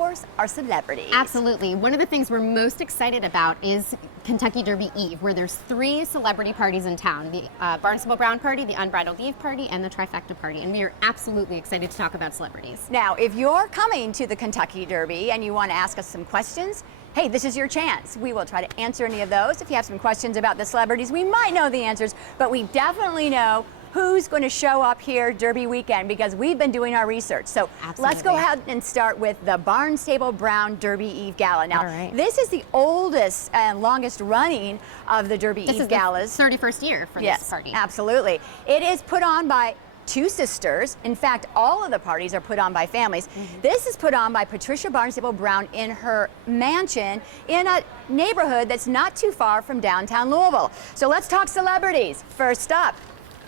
course, our celebrities. Absolutely. One of the things we're most excited about is Kentucky Derby Eve, where there's 3 celebrity parties in town, the Barnstable Brown Party, the Unbridled Eve Party, and the Trifecta Party, and we are absolutely excited to talk about celebrities. Now, if you're coming to the Kentucky Derby and you want to ask us some questions, hey, this is your chance. We will try to answer any of those. If you have some questions about the celebrities, we might know the answers, but we definitely know who's going to show up here Derby weekend because we've been doing our research. So let's go ahead and start with the Barnstable Brown Derby Eve Gala. Now, this is the oldest and longest running of the Derby Eve galas. This is the 31st year for this party. Absolutely. It is put on by 2 sisters. In fact, all of the parties are put on by families. This is put on by Patricia Barnstable Brown in her mansion in a neighborhood that's not too far from downtown Louisville. So let's talk celebrities. First up,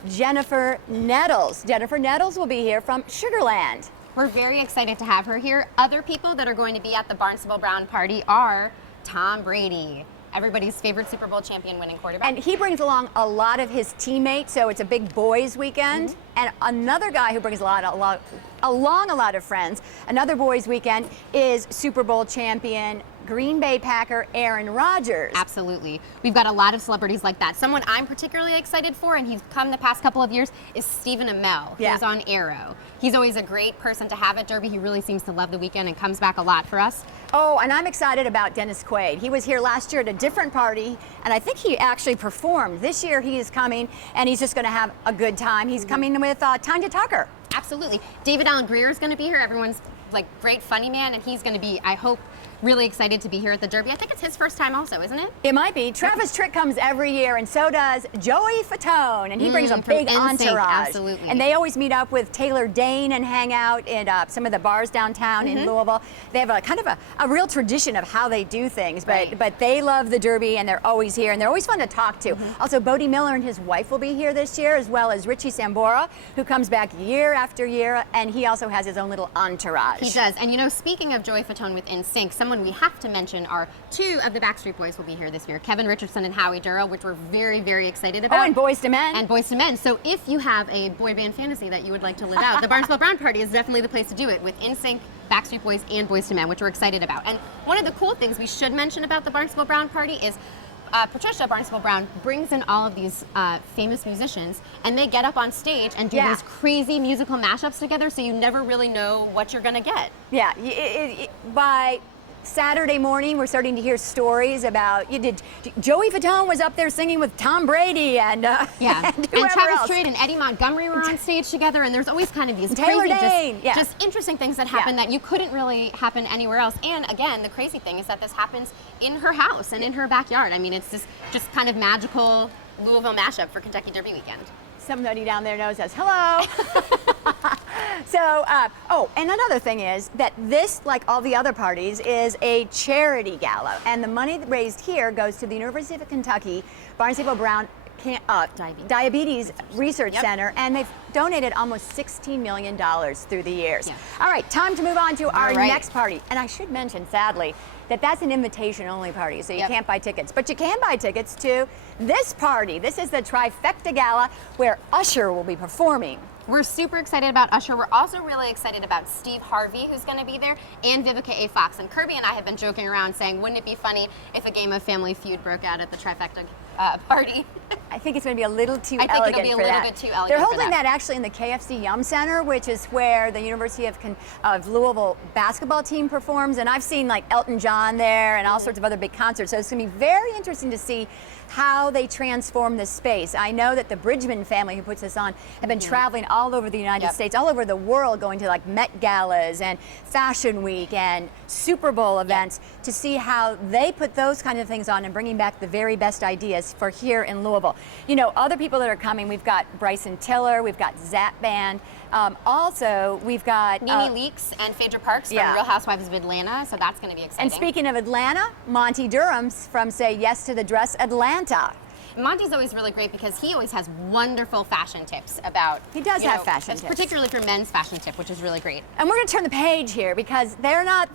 Jennifer Nettles. Jennifer Nettles will be here from Sugarland. We're very excited to have her here. Other people that are going to be at the Barnstable Brown party are Tom Brady, everybody's favorite Super Bowl champion winning quarterback. And he brings along a lot of his teammates, so it's a big boys weekend. And another guy who brings along a lot of friends, another boys weekend, is Super Bowl champion Green Bay Packer Aaron Rodgers. Absolutely. We've got a lot of celebrities like that. Someone I'm particularly excited for, and he's come the past couple of years, is Stephen Amell, who's on Arrow. He's always a great person to have at Derby. He really seems to love the weekend and comes back a lot for us. Oh, and I'm excited about Dennis Quaid. He was here last year at a different party, and I think he actually performed. This year he is coming, and he's just going to have a good time. He's coming with Tanya Tucker. Absolutely. David Allen Greer is going to be here. Everyone's like great funny man, and he's going to be, I hope, really excited to be here at the Derby. I think it's his first time also, isn't it? It might be. Travis Tritt comes every year, and so does Joey Fatone, and he brings a big entourage. Absolutely. And they always meet up with Taylor Dane and hang out in some of the bars downtown in Louisville. They have a kind of a real tradition of how they do things, but they love the Derby, and they're always here, and they're always fun to talk to. Also, Bodie Miller and his wife will be here this year, as well as Richie Sambora, who comes back year after year, and he also has his own little entourage. He does. And you know, speaking of Joey Fatone with NSYNC, someone we have to mention are 2 of the Backstreet Boys will be here this year, Kevin Richardson and Howie Duro, which we're very, very excited about. Oh, and Boys to Men. And Boys to Men. So if you have a boy band fantasy that you would like to live out, the Barnstable Brown Party is definitely the place to do it with NSYNC, Backstreet Boys, and Boys to Men, which we're excited about. And one of the cool things we should mention about the Barnstable Brown Party is Patricia Barnstable Brown brings in all of these famous musicians, and they get up on stage and do these crazy musical mashups together, so you never really know what you're going to get. Yeah, by Saturday morning, we're starting to hear stories about Joey Fatone was up there singing with Tom Brady and and Travis Tritt and Eddie Montgomery were on stage together, and there's always kind of these crazy, just interesting things that happen that you couldn't really happen anywhere else. And again, the crazy thing is that this happens in her house and in her backyard. I mean, it's this just kind of magical Louisville mashup for Kentucky Derby weekend. Somebody down there knows us. Hello. So, and another thing is that this, like all the other parties, is a charity gala, and the money raised here goes to the University of Kentucky Barnstable Brown Diabetes Research Center, and they've donated almost $16 million through the years. All right, time to move on to our next party. And I should mention, sadly, that that's an invitation-only party, so you can't buy tickets. But you can buy tickets to this party. This is the Trifecta Gala, where Usher will be performing. We're super excited about Usher. We're also really excited about Steve Harvey, who's going to be there, and Vivica A. Fox. And Kirby and I have been joking around saying, wouldn't it be funny if a game of Family Feud broke out at the Trifecta party? I think it's going to be a little too elegant for that. I think it'll be a little bit too elegant. They're holding that actually in the KFC Yum Center, which is where the University of Louisville basketball team performs. And I've seen like Elton John there and all sorts of other big concerts. So it's going to be very interesting to see how they transform this space. I know that the Bridgman family who puts this on have been traveling all over the United States, all over the world, going to like Met Galas and Fashion Week and Super Bowl events to see how they put those kind of things on and bringing back the very best ideas for here in Louisville. You know, other people that are coming, we've got Bryson Tiller, we've got Zap Band. Also, we've got Nene Leakes and Phaedra Parks from Real Housewives of Atlanta, so that's going to be exciting. And speaking of Atlanta, Monty Durham's from Say Yes to the Dress Atlanta. Monty's always really great because he always has wonderful fashion tips about. He does have fashion tips. Particularly for men's fashion tip, which is really great. And we're going to turn the page here because they're not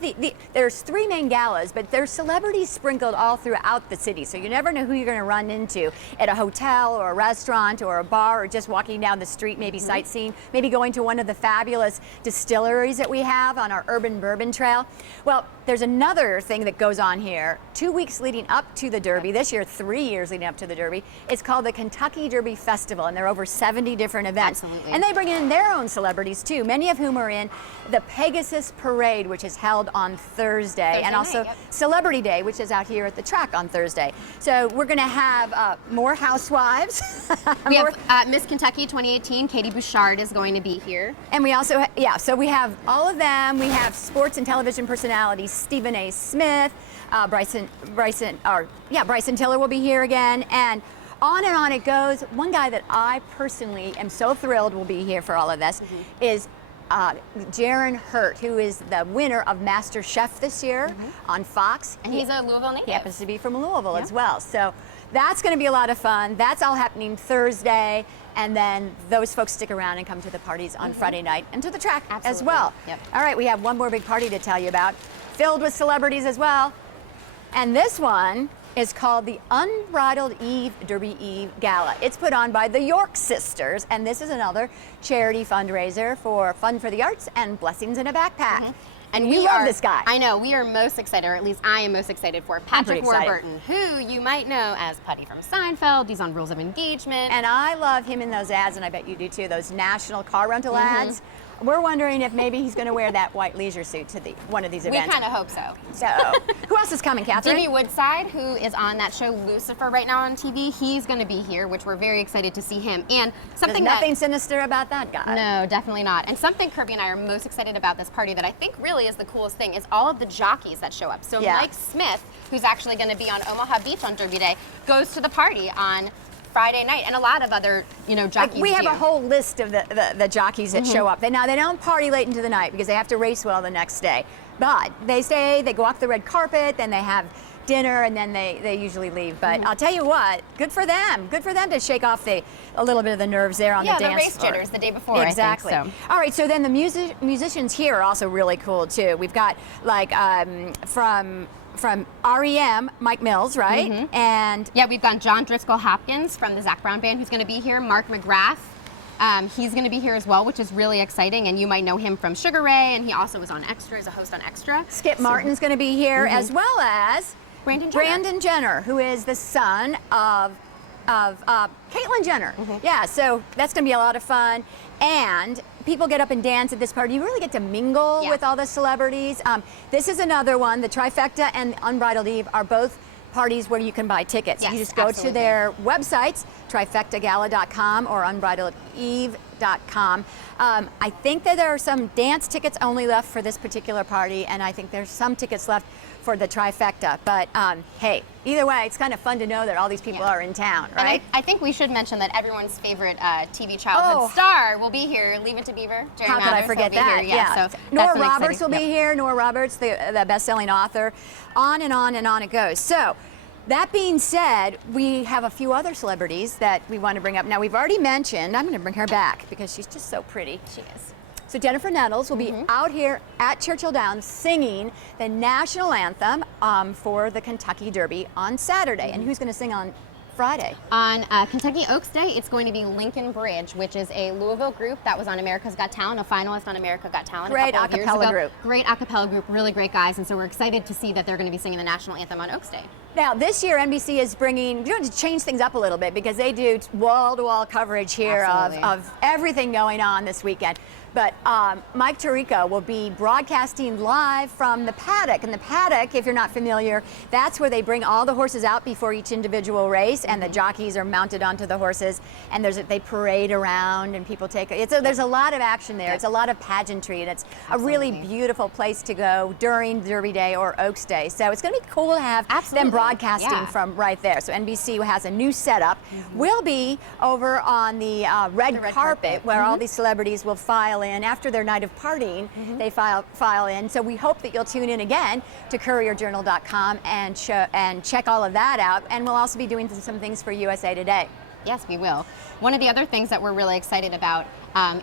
there's 3 main galas, but there's celebrities sprinkled all throughout the city. So you never know who you're going to run into at a hotel or a restaurant or a bar or just walking down the street, maybe sightseeing, maybe going to one of the fabulous distilleries that we have on our urban bourbon trail. Well, there's another thing that goes on here 2 weeks leading up to the Derby. This year, 3 years leading up to the Derby. It's called the Kentucky Derby Festival, and there are over 70 different events. Absolutely. And they bring in their own celebrities too, many of whom are in the Pegasus Parade, which is held on Thursday and also night, yep. Celebrity Day, which is out here at the track on Thursday. So we're going to have more housewives. We have Miss Kentucky 2018, Katie Bouchard is going to be here. And we also, so we have all of them. We have sports and television personalities, Stephen A. Smith, Bryson Tiller will be here again, and on it goes. One guy that I personally am so thrilled will be here for all of this is Jaron Hurt, who is the winner of Master Chef this year on Fox. And he's a Louisville native. He happens to be from Louisville as well. So that's going to be a lot of fun. That's all happening Thursday. And then those folks stick around and come to the parties on Friday night and to the track as well. Yep. All right, we have one more big party to tell you about, filled with celebrities as well. And this one is called the Unbridled Eve Derby Eve Gala. It's put on by the York Sisters, and this is another charity fundraiser for Fun for the Arts and Blessings in a Backpack. And we love this guy. I know, we are most excited, or at least I am most excited for Patrick excited. Warburton, who you might know as Putty from Seinfeld. He's on Rules of Engagement. And I love him in those ads, and I bet you do too, those national car rental ads. We're wondering if maybe he's going to wear that white leisure suit to one of these events. We kind of hope so. So, who else is coming, Kathryn? Jimmy Woodside, who is on that show Lucifer right now on TV, he's going to be here, which we're very excited to see him. And something There's nothing sinister about that guy. No, definitely not. And something Kirby and I are most excited about this party that I think really is the coolest thing is all of the jockeys that show up. So Mike Smith, who's actually going to be on Omaha Beach on Derby Day, goes to the party on Friday night, and a lot of other, jockeys. We have a whole list of the jockeys that show up. They don't party late into the night because they have to race well the next day. But they stay, they go off the red carpet, then they have dinner, and then they usually leave. But I'll tell you what, good for them. Good for them to shake off a little bit of the nerves there on the dance floor. Yeah, the race jitters the day before. Exactly. I think so. All right, so then the musicians here are also really cool too. We've got like from REM, Mike Mills, right? And yeah, we've got John Driscoll Hopkins from the Zac Brown Band who's going to be here. Mark McGrath, he's going to be here as well, which is really exciting. And you might know him from Sugar Ray, and he also was on Extra as a host on Extra. Skip Martin's going to be here, as well as Brandon Jenner, who is the son of Caitlyn Jenner. Yeah, so that's going to be a lot of fun. And people get up and dance at this party. You really get to mingle with all the celebrities. This is another one. The Trifecta and Unbridled Eve are both parties where you can buy tickets. Yes, you just go to their websites, trifectagala.com or unbridledeve.com. I think that there are some dance tickets only left for this particular party, and I think there's some tickets left for the Trifecta. But hey, either way, it's kind of fun to know that all these people are in town, right? And I think we should mention that everyone's favorite TV childhood star will be here. Leave It to Beaver. Jerry How could I Mathers forget will be that? Here. Yeah. So Nora Roberts will be here. Nora Roberts, the best-selling author. On and on and on it goes. So, that being said, we have a few other celebrities that we want to bring up. Now, we've already mentioned, I'm going to bring her back because she's just so pretty. She is. So Jennifer Nettles will be out here at Churchill Downs singing the national anthem for the Kentucky Derby on Saturday. And who's going to sing on Friday? On Kentucky Oaks Day, it's going to be Lincoln Bridge, which is a Louisville group that was on America's Got Talent, a finalist on America Got Talent Great a couple of years ago. group. Great a cappella group, really great guys, and so we're excited to see that they're going to be singing the national anthem on Oaks Day. Now, this year, NBC is bringing, to change things up a little bit because they do wall-to-wall coverage here of everything going on this weekend. But Mike Tirico will be broadcasting live from the paddock. And the paddock, if you're not familiar, that's where they bring all the horses out before each individual race, and the jockeys are mounted onto the horses, and they parade around, and people take there's a lot of action there. It's a lot of pageantry, and it's a really beautiful place to go during Derby Day or Oaks Day. So it's going to be cool to have them broadcast broadcasting from right there. So NBC has a new setup. We'll be over on the red carpet where all these celebrities will file in after their night of partying. They file in. So we hope that you'll tune in again to Courier-Journal.com and check all of that out. And we'll also be doing some things for USA Today. Yes, we will. One of the other things that we're really excited about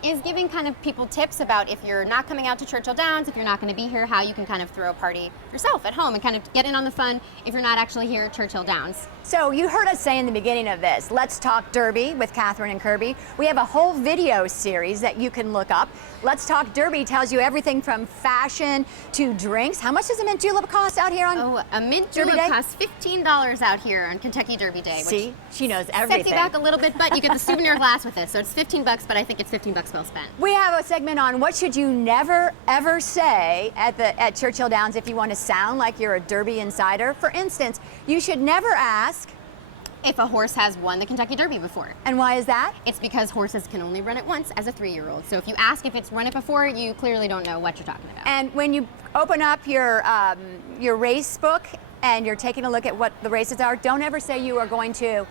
is giving kind of people tips about if you're not coming out to Churchill Downs, if you're not going to be here, how you can kind of throw a party yourself at home and kind of get in on the fun if you're not actually here at Churchill Downs. So you heard us say in the beginning of this, Let's Talk Derby with Kathryn and Kirby. We have a whole video series that you can look up. Let's Talk Derby tells you everything from fashion to drinks. How much does a mint julep cost out here on Oh, a mint julep costs $15 out here on Kentucky Derby Day. See, which she knows everything. sets you back a little bit, but you get the souvenir glass with this. So it's $15, but I think it's $15 well spent. We have a segment on what should you never ever say at Churchill Downs if you want to sound like you're a Derby insider. For instance, you should never ask if a horse has won the Kentucky Derby before. And why is that? It's because horses can only run it once as a 3-year-old. So if you ask if it's run it before, you clearly don't know what you're talking about. And when you open up your race book and you're taking a look at what the races are, don't ever say you are going to,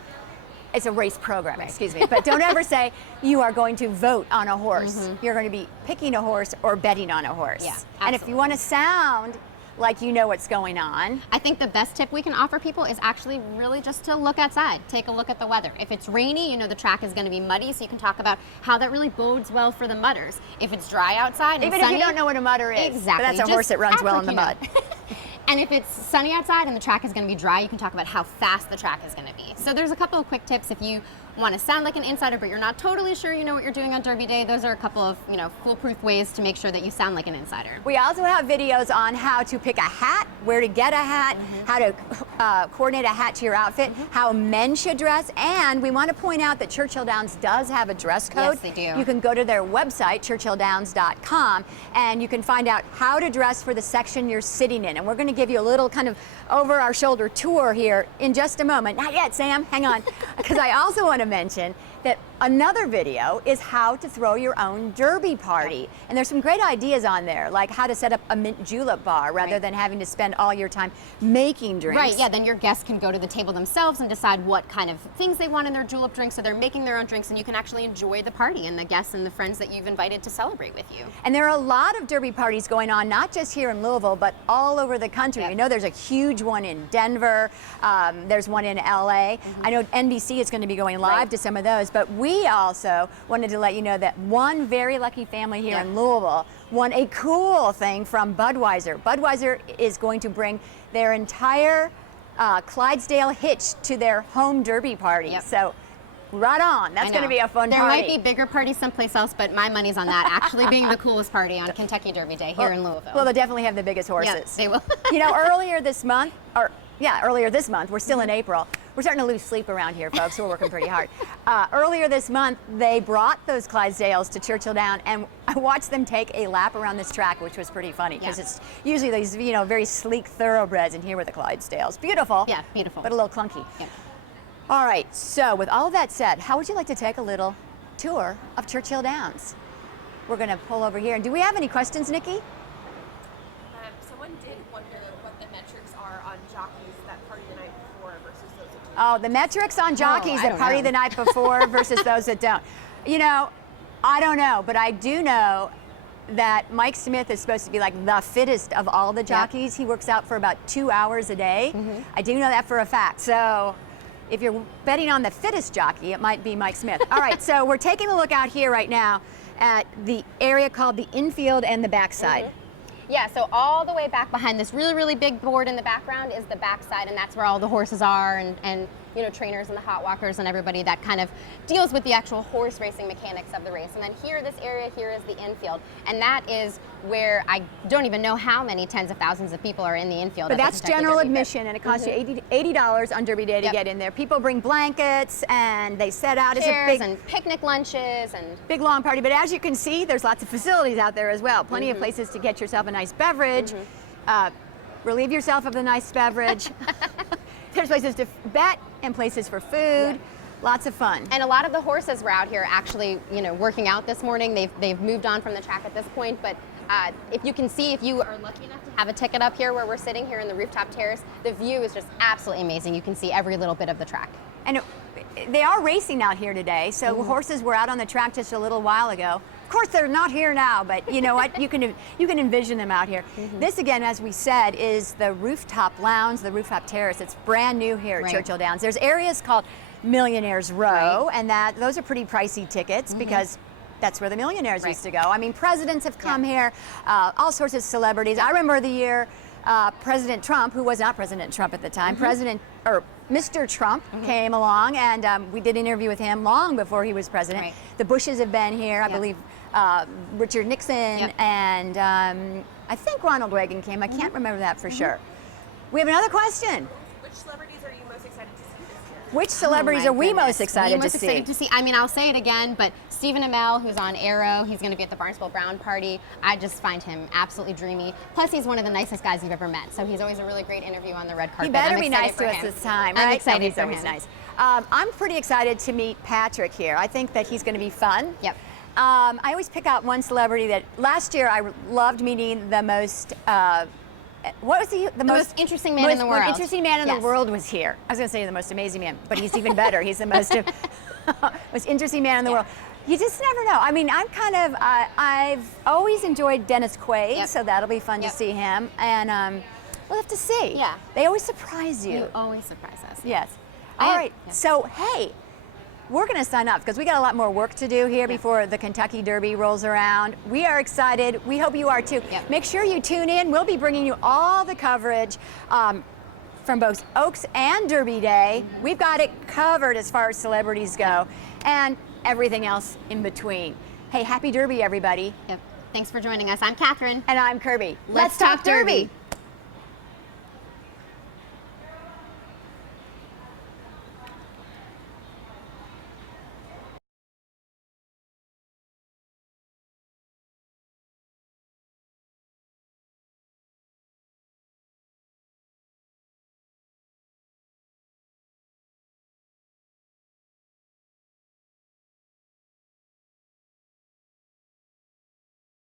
it's a race program, excuse me, but don't ever say you are going to vote on a horse. You're going to be picking a horse or betting on a horse. Yeah, and if you want to sound like you know what's going on. I think the best tip we can offer people is actually really just to look outside, take a look at the weather. If it's rainy, you know the track is going to be muddy, so you can talk about how that really bodes well for the mudders. If it's dry outside and even sunny, if you don't know what a mudder is, exactly. but that's a horse that runs well in the mud. And if it's sunny outside and the track is going to be dry, you can talk about how fast the track is going to be. So there's a couple of quick tips if you want to sound like an insider, but you're not totally sure you know what you're doing on Derby Day. Those are a couple of foolproof ways to make sure that you sound like an insider. We also have videos on how to pick a hat, where to get a hat, how to coordinate a hat to your outfit, how men should dress, and we want to point out that Churchill Downs does have a dress code. Yes, they do. You can go to their website, churchilldowns.com, and you can find out how to dress for the section you're sitting in. And we're going to give you a little kind of over our shoulder tour here in just a moment. Not yet, Sam, hang on, because I also want to mention that another video is how to throw your own derby party. And there's some great ideas on there, like how to set up a mint julep bar rather than having to spend all your time making drinks. Right, yeah, then your guests can go to the table themselves and decide what kind of things they want in their julep drinks, so they're making their own drinks, and you can actually enjoy the party and the guests and the friends that you've invited to celebrate with you. And there are a lot of derby parties going on, not just here in Louisville, but all over the country. I know there's a huge one in Denver, there's one in LA. I know NBC is going to be going live to some of those, but we also wanted to let you know that one very lucky family here in Louisville won a cool thing from Budweiser. Budweiser is going to bring their entire Clydesdale hitch to their home derby party. So right on, that's going to be a fun there party. There might be bigger parties someplace else, but my money's on that actually being the coolest party on Kentucky Derby Day here in Louisville. Well, they'll definitely have the biggest horses. Yeah, they will. Earlier this month, we're still in April. We're starting to lose sleep around here, folks, so we're working pretty hard. Earlier this month, they brought those Clydesdales to Churchill Downs, and I watched them take a lap around this track, which was pretty funny, because it's usually these, very sleek thoroughbreds, and here were the Clydesdales. Beautiful. Yeah, beautiful. But a little clunky. Yeah. All right, so with all of that said, how would you like to take a little tour of Churchill Downs? We're going to pull over here. And do we have any questions, Nikki? Someone did wonder what the metrics are on jockeys that party the night before versus those that do. Oh, the metrics on jockeys that party the night before versus those that don't. I don't know, but I do know that Mike Smith is supposed to be like the fittest of all the jockeys. He works out for about 2 hours a day. I do know that for a fact. So if you're betting on the fittest jockey, it might be Mike Smith. All right, so we're taking a look out here right now at the area called the infield and the backside. Yeah, so all the way back behind this really, really big board in the background is the backside, and that's where all the horses are and trainers and the hot walkers and everybody that kind of deals with the actual horse racing mechanics of the race. And then here, this area here is the infield, and that is where I don't even know how many tens of thousands of people are in the infield. But that's general admission, and it costs you $80 on Derby Day to get in there. People bring blankets, and they set out as a big and picnic lunches and big long party. But as you can see, there's lots of facilities out there as well. Plenty of places to get yourself a nice beverage, relieve yourself of the nice beverage. There's places to bet and places for food. Lots of fun. And a lot of the horses were out here actually, working out this morning. They've moved on from the track at this point, but If you can see, if you are lucky enough to have a ticket up here where we're sitting here in the rooftop terrace, the view is just absolutely amazing. You can see every little bit of the track. And they are racing out here today, so horses were out on the track just a little while ago. Of course, they're not here now, but you know what? You can envision them out here. This, again, as we said, is the rooftop lounge, the rooftop terrace. It's brand new here at Churchill Downs. There's areas called Millionaires Row, and those are pretty pricey tickets because that's where the millionaires used to go. I mean, presidents have come here, all sorts of celebrities. I remember the year President Trump, who was not President Trump at the time, Mr. Trump came along, and we did an interview with him long before he was president. The Bushes have been here, I believe Richard Nixon, and I think Ronald Reagan came. I can't remember that for sure. We have another question. Which celebrities are you most excited to see this year? Which celebrities are we most excited to see? I mean, I'll say it again, but Stephen Amell, who's on Arrow, he's going to be at the Barnstable Brown party. I just find him absolutely dreamy. Plus, he's one of the nicest guys you've ever met, so he's always a really great interview on the red carpet. He better be nice to us this time, right? I'm excited he's for always him. nice. I'm pretty excited to meet Patrick here. I think that he's going to be fun. Yep. I always pick out one celebrity that last year I loved meeting the most. What was the most interesting man in the world? Most interesting man in the world was here. I was going to say the most amazing man, but he's even better. He's the most most interesting man in the world. You just never know. I mean, I've always enjoyed Dennis Quaid, so that'll be fun to see him, and we'll have to see. Yeah. They always surprise you. You always surprise us. Yes. All right. So hey, we're going to sign off because we got a lot more work to do here before the Kentucky Derby rolls around. We are excited. We hope you are too. Make sure you tune in. We'll be bringing you all the coverage from both Oaks and Derby Day. We've got it covered as far as celebrities go, and everything else in between. Hey, happy Derby, everybody. Thanks for joining us. I'm Kathryn. And I'm Kirby. Let's talk Derby.